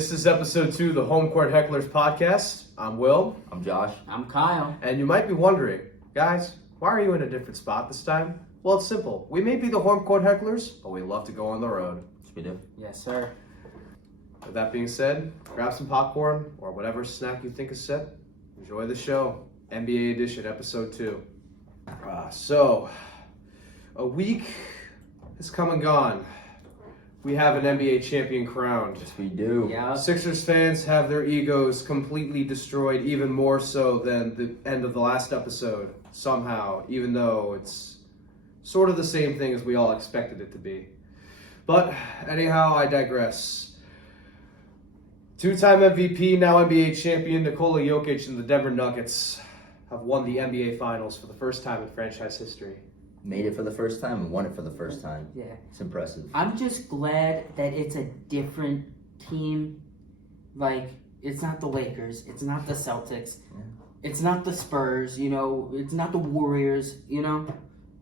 This is episode 2 of the Home Court Hecklers podcast. I'm Will. I'm Josh. I'm Kyle. And you might be wondering, guys, why are you in a different spot this time? Well, it's simple. We may be the Home Court Hecklers, but we love to go on the road. Yes, we do. Yes, sir. With that being said, grab some popcorn or whatever snack you think is set. Enjoy the show. NBA Edition, episode 2. So, a week has come and gone. We have an NBA champion crowned. Yes, we do. Yeah. Sixers fans have their egos completely destroyed, even more so than the end of the last episode, somehow, even though it's sort of the same thing as we all expected it to be. But anyhow, I digress. Two-time MVP, now NBA champion Nikola Jokic and the Denver Nuggets have won the NBA Finals for the first time in franchise history. Made it for the first time and won it for the first time. Yeah. It's impressive. I'm just glad that it's a different team. Like, it's not the Lakers. It's not the Celtics. Yeah. It's not the Spurs, It's not the Warriors,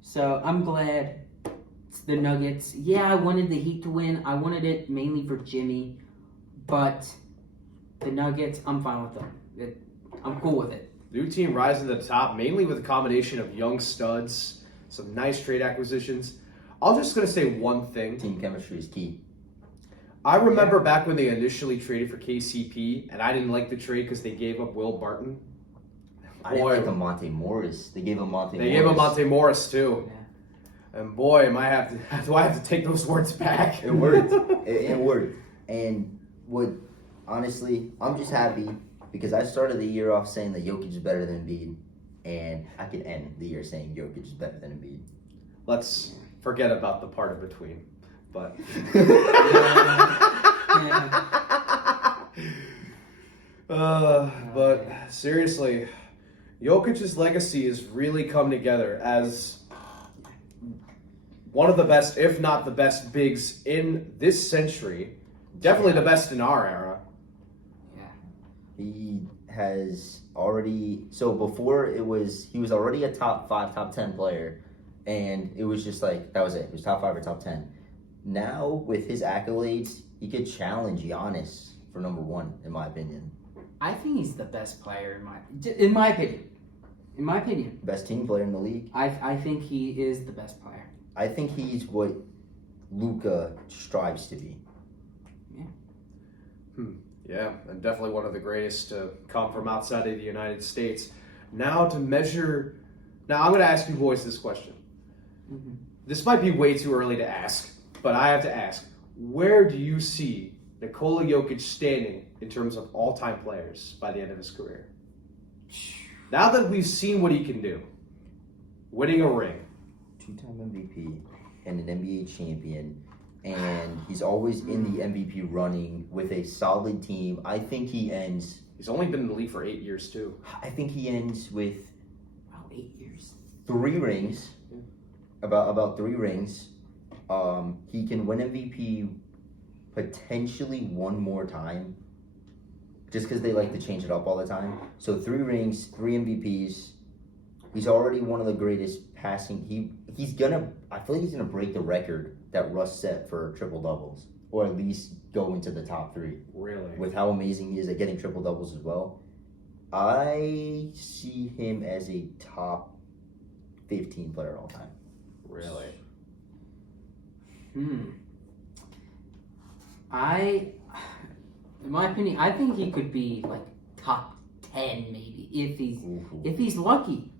So I'm glad it's the Nuggets. Yeah, I wanted the Heat to win. I wanted it mainly for Jimmy. But the Nuggets, I'm fine with them. I'm cool with it. New team rising to the top, mainly with a combination of young studs, some nice trade acquisitions. I'm just going to say one thing. Team chemistry is key. I remember back when they initially traded for KCP, and I didn't like the trade because they gave up Will Barton. I didn't like Monte Morris. They gave him Monte Morris. They gave him Monte Morris, too. Yeah. And boy, do I have to take those words back. It worked. it worked. And honestly, I'm just happy because I started the year off saying that Jokic is better than Embiid. And I could end the year saying Jokic is better than Embiid. Let's forget about the part in between. But but seriously, Jokic's legacy has really come together as one of the best, if not the best, bigs in this century. Definitely the best in our era. Yeah. He has already, so before he was already a top 5, top 10 player, and it was just like, that was it. It was top 5 or top 10. Now, with his accolades, he could challenge Giannis for number 1, in my opinion. I think he's the best player in my opinion. In my opinion. Best team player in the league. I think he is the best player. I think he's what Luka strives to be. Yeah, and definitely one of the greatest to come from outside of the United States. Now I'm going to ask you boys this question. Mm-hmm. This might be way too early to ask, but I have to ask. Where do you see Nikola Jokic standing in terms of all-time players by the end of his career? Now that we've seen what he can do, winning a ring. 2-time MVP and an NBA champion. And he's always in the MVP running with a solid team. I think he ends... He's only been in the league for 8 years, too. I think he ends with... Wow, 8 years. 3 rings. About 3 rings. He can win MVP potentially one more time. Just because they like to change it up all the time. So 3 rings, 3 MVPs. He's already one of the greatest passing. I feel like he's gonna break the record that Russ set for triple doubles, or at least go into the top 3. Really? With how amazing he is at getting triple doubles as well, I see him as a top 15 player all time. Really? In my opinion, I think he could be like top 10 maybe if he's lucky.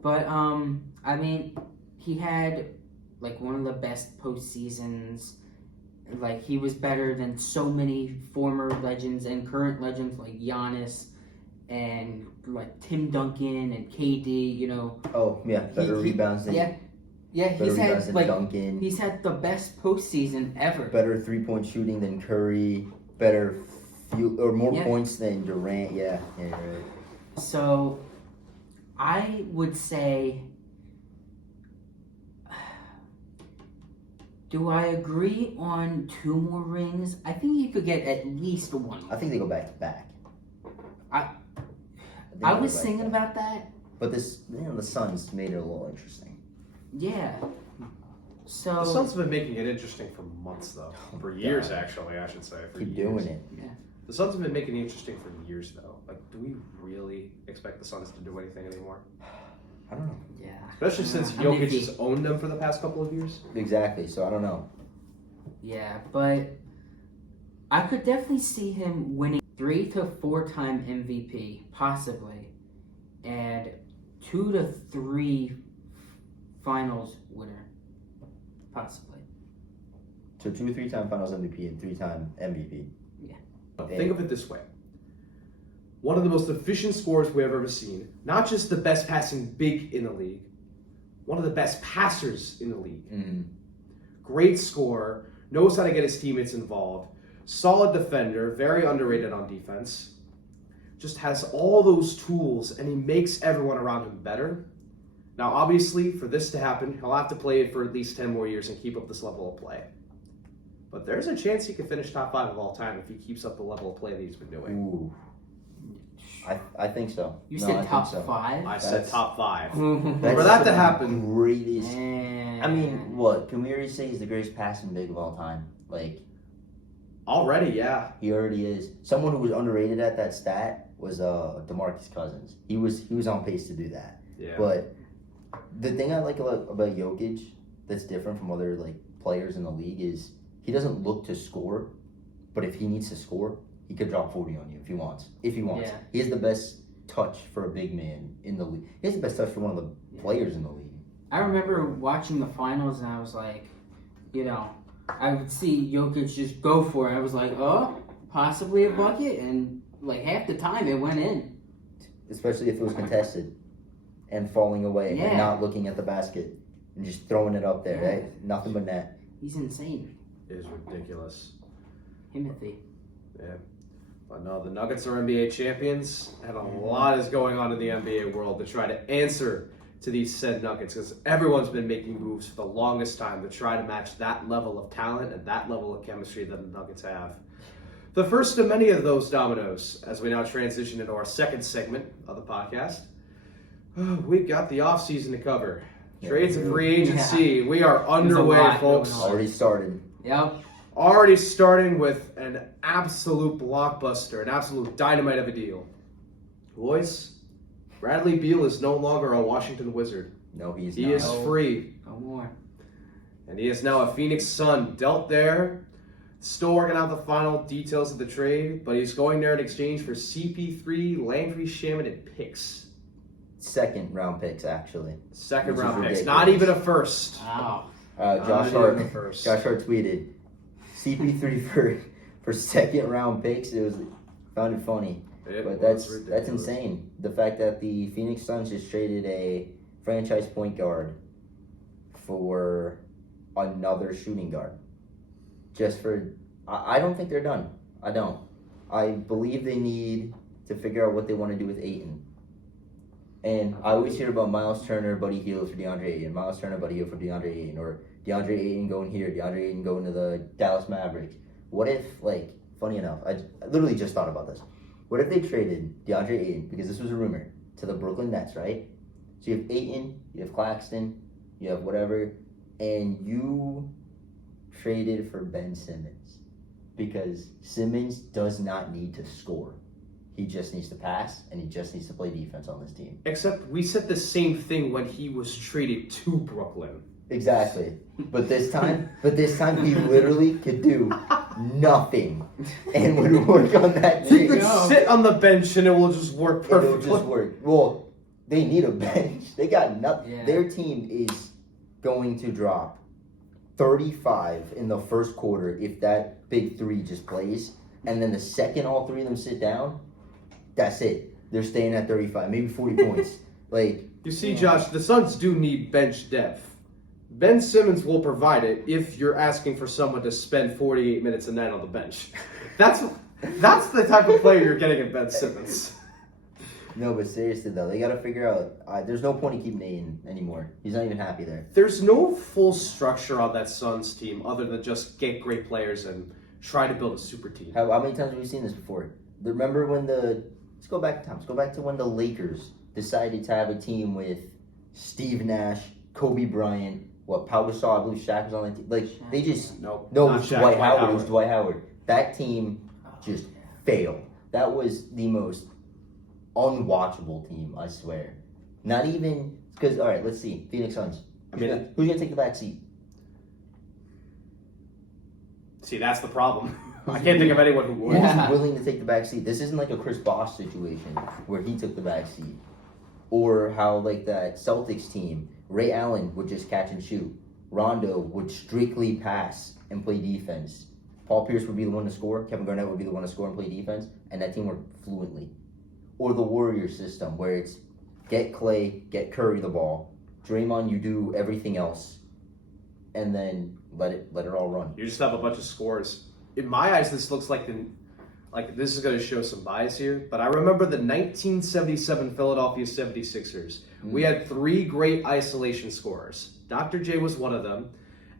But I mean, he had like one of the best postseasons. Like, he was better than so many former legends and current legends like Giannis and like Tim Duncan and KD. Oh yeah, better rebounds than He's had like Duncan. He's had the best postseason ever. Better 3-point shooting than Curry. Better more points than Durant. Yeah, right. So, I would say, do I agree on 2 more rings? I think he could get at least 1. I think they go back to back. I was thinking about that. But the Suns made it a little interesting. Yeah. So The Suns have been making it interesting for months, though. For years, actually, I should say. For Keep years. doing it. The Suns have been making it interesting for years, though. Like, do we really expect the Suns to do anything anymore? I don't know. yeah, Especially since I mean, Jokic has owned them for the past couple of years. Exactly. So I don't know. yeah, but I could definitely see him winning 3 to 4 time MVP, possibly, and 2 to 3 finals winner, possibly. So 2 3-time Finals MVP and 3-time MVP. Think of it this way. One of the most efficient scorers we have ever seen. Not just the best passing big in the league. One of the best passers in the league. Mm-hmm. Great scorer. Knows how to get his teammates involved. Solid defender. Very underrated on defense. Just has all those tools and he makes everyone around him better. Now, obviously, for this to happen, he'll have to play it for at least 10 more years and keep up this level of play. But there's a chance he could finish top 5 of all time if he keeps up the level of play that he's been doing. Ooh. I think so. You No, said I top think so. 5? I said That's- top 5. That's For that to the happen- Greatest. Man. I mean, what? Can we already say he's the greatest passing big of all time? Like, Already, yeah. he already is. Someone who was underrated at that stat was DeMarcus Cousins. He was on pace to do that. Yeah. But the thing I like about Jokic that's different from other like players in the league is he doesn't look to score, but if he needs to score, he could drop 40 on you if he wants. Yeah. He has the best touch for a big man in the league. He has the best touch for one of the players in the league. I remember watching the finals and I was like, I would see Jokic just go for it. I was like, oh, possibly a bucket, and like half the time it went in. Especially if it was contested and falling away Yeah. and not looking at the basket and just throwing it up there, Yeah. right? Nothing but net. He's insane. It is ridiculous. Timothy. But no, the Nuggets are NBA champions, and a lot is going on in the NBA world to try to answer to these said Nuggets, because everyone's been making moves for the longest time to try to match that level of talent and that level of chemistry that the Nuggets have. The first of many of those dominoes, as we now transition into our second segment of the podcast, we got the offseason to cover. Trades and free agency. We are underway, lot folks. going on. Already started. Yep. Already starting with an absolute blockbuster, an absolute dynamite of a deal. Boys, Bradley Beal is no longer a Washington Wizard. No, he's He not. is free, No more. and he is now a Phoenix Sun. Dealt there. Still working out the final details of the trade, but he's going there in exchange for CP3, Landry Shamet, and picks. Second round picks, actually. Second Which is round picks. ridiculous. Not even a first. Wow. Josh Not Hart. even a first. Josh Hart tweeted, CP3 for second round picks. Found it funny, It but was that's ridiculous. insane. The fact that the Phoenix Suns just traded a franchise point guard for another shooting guard, just for. I don't think they're done. I don't. I believe they need to figure out what they want to do with Ayton. And I always hear about Miles Turner, Buddy Hield for DeAndre Ayton, Miles Turner, Buddy Hield for DeAndre Ayton, or DeAndre Ayton going here, DeAndre Ayton going to the Dallas Mavericks. What if, like, funny enough, I literally just thought about this. What if they traded DeAndre Ayton, because this was a rumor, to the Brooklyn Nets, right? So you have Ayton, you have Claxton, you have whatever, and you traded for Ben Simmons. Because Simmons does not need to score. He just needs to pass, and he just needs to play defense on this team. Except we said the same thing when he was traded to Brooklyn. Exactly. But this time he literally could do nothing and would work on that He team. could sit on the bench and it will just work It'll perfectly. just work. Well, they need a bench. They got nothing. Yeah. Their team is going to drop 35 in the first quarter if that big three just plays. And then the second all three of them sit down, that's it. They're staying at 35, maybe 40 points. Like, You see, Josh, the Suns do need bench depth. Ben Simmons will provide it if you're asking for someone to spend 48 minutes a night on the bench. That's the type of player you're getting in Ben Simmons. no, but seriously though, they got to figure out. There's no point in keeping Ayton anymore. He's not even happy there. There's no full structure on that Suns team other than just get great players and try to build a super team. How many times have we seen this before? Remember when let's go back in time. Let's go back to when the Lakers decided to have a team with Steve Nash, Kobe Bryant, what Pau Gasol, I believe Shaq was on that team. Like Shaq, they just Nope. no, it not was Shaq, Dwight Howard. It was Dwight Howard. That team Oh, just yeah. failed. That was the most unwatchable team, I swear. Not even because all right, let's see. Phoenix Suns. Who's gonna take the back seat? See, that's the problem. I can't think of anyone who would. Yeah. Who's willing to take the back seat? This isn't like a Chris Bosh situation where he took the back seat, or how like that Celtics team, Ray Allen would just catch and shoot. Rondo would strictly pass and play defense. Paul Pierce would be the one to score. Kevin Garnett would be the one to score and play defense, and that team worked fluently. Or the Warriors system where it's get Clay, get Curry the ball, Draymond, you do everything else, and then let it all run. You just have a bunch of scores. In my eyes, this looks like this is going to show some bias here, but I remember the 1977 Philadelphia 76ers. We had 3 great isolation scorers. Dr. J was one of them.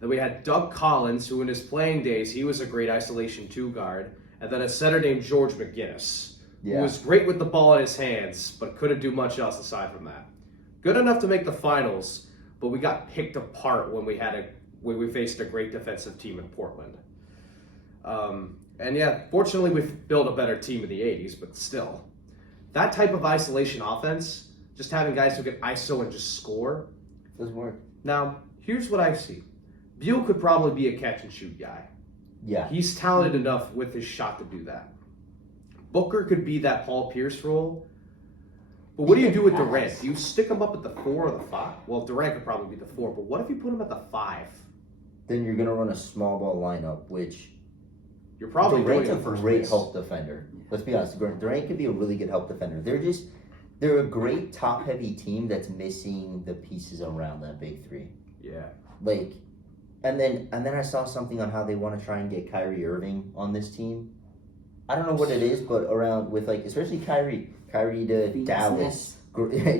Then we had Doug Collins, who in his playing days, he was a great isolation 2 guard. And then a center named George McGinnis, who was great with the ball in his hands, but couldn't do much else aside from that. Good enough to make the finals, but we got picked apart when we faced a great defensive team in Portland. And yeah, fortunately we built a better team in the 80s, but still. That type of isolation offense, just having guys who can ISO and just score. Doesn't work. Now, here's what I see. Beal could probably be a catch and shoot guy. Yeah. He's talented enough with his shot to do that. Booker could be that Paul Pierce role. But what do you do with Durant? Do you stick him up at the 4 or the 5? Well, Durant could probably be the 4, but what if you put him at the 5? Then you're gonna run a small ball lineup, which You're probably doing Durant's it in a first great place. help defender. Let's be honest, Durant could be a really good help defender. They're a great top heavy team that's missing the pieces around that big 3. Yeah. Like, and then I saw something on how they want to try and get Kyrie Irving on this team. I don't know what it is, but around with like especially Kyrie to Phoenix Dallas,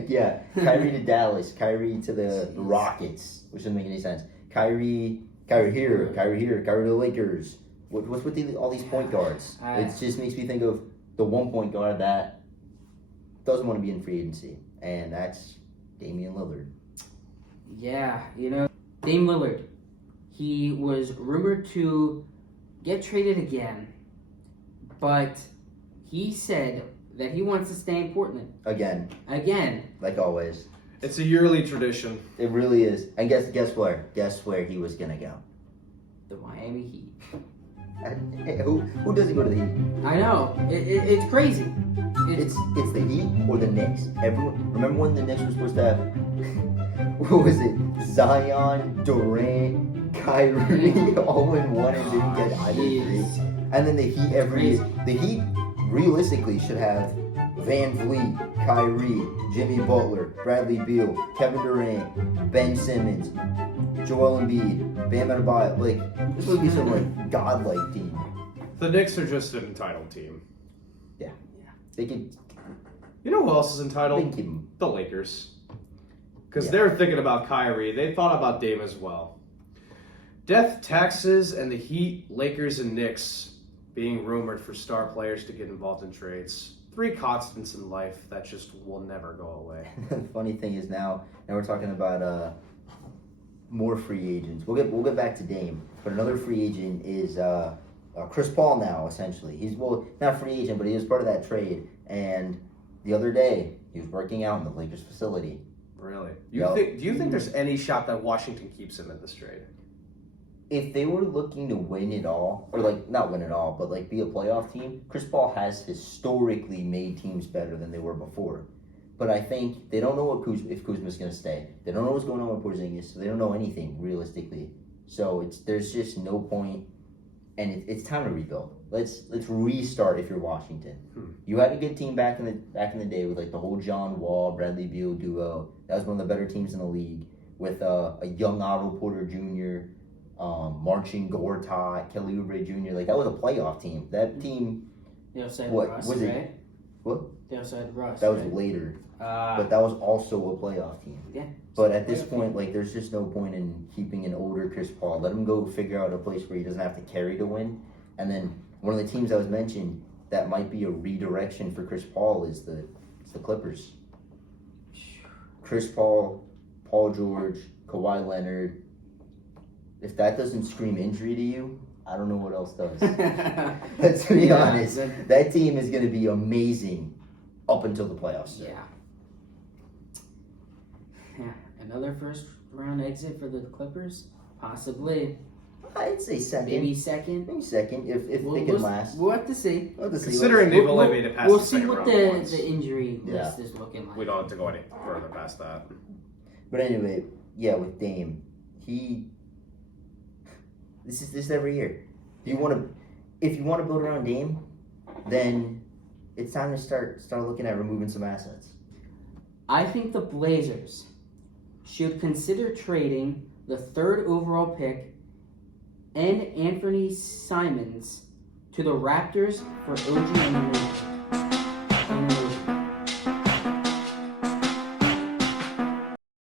yeah, Kyrie to Dallas, Kyrie to the Rockets, which doesn't make any sense. Kyrie here, Kyrie to the Lakers. What's with all these point guards? It just makes me think of the one point guard that doesn't want to be in free agency, and that's Damian Lillard. Yeah, Dame Lillard. He was rumored to get traded again, but he said that he wants to stay in Portland. Again, like always. It's a yearly tradition. It really is. And guess where? Guess where he was gonna go? The Miami Heat. And who doesn't go to the Heat? I know. It's crazy. It's the Heat or the Knicks. Everyone remember when the Knicks were supposed to have what was it? Zion, Durant, Kyrie, all in one, and didn't get either three. And then the Heat the Heat realistically should have Van Vliet, Kyrie, Jimmy Butler, Bradley Beal, Kevin Durant, Ben Simmons, Joel Embiid, Bam Adebayo. Like this would be some like godlike team. The Knicks are just an entitled team. They could. You know who else is They entitled? can keep them. The Lakers. Because Yeah. they're thinking about Kyrie. They thought about Dame as well. Death, taxes, and the Heat, Lakers, and Knicks being rumored for star players to get involved in trades. 3 constants in life that just will never go away. The funny thing is now we're talking about more free agents. We'll get back to Dame, but another free agent is Chris Paul now. Essentially, he's not free agent, but he was part of that trade. And the other day, he was working out in the Lakers facility. Really? Yeah. Do you think there's any shot that Washington keeps him in this trade? If they were looking to win it all, or like not win it all, but like be a playoff team, Chris Paul has historically made teams better than they were before. But I think they don't know if Kuzma's going to stay. They don't know what's going on with Porzingis, so they don't know anything realistically. So there's just no point, and it's time to rebuild. Let's restart if you're Washington. You had a good team back in the day with like the whole John Wall, Bradley Beal duo. That was one of the better teams in the league with a young Otto Porter Jr., Marcin Gortat, Kelly Oubre Jr. Like that was a playoff team. That team. They also had What Russ, was it? right? What? They also had Russ. That was right? later, but that was also a playoff team. Yeah. But at this point, like, there's just no point in keeping an older Chris Paul. Let him go figure out a place where he doesn't have to carry to win. And then one of the teams that was mentioned that might be a redirection for Chris Paul is the Clippers. Chris Paul, Paul George, Kawhi Leonard, if that doesn't scream injury to you, I don't know what else does. Let's be honest. That team is going to be amazing up until the playoffs. Yeah. Another first round exit for the Clippers? Possibly. I'd say second. Maybe second. Maybe second if they can last. We'll have to see. We'll have to see. Considering they've only made it past We'll the see second what round once. the injury Yeah. list is looking like. We don't have to go any further past that. But anyway, yeah, with Dame, this is every year. If you want to build around Dame, then it's time to start looking at removing some assets. I think the Blazers should consider trading the 3rd overall pick and Anthony Simons to the Raptors for OG Anunoby.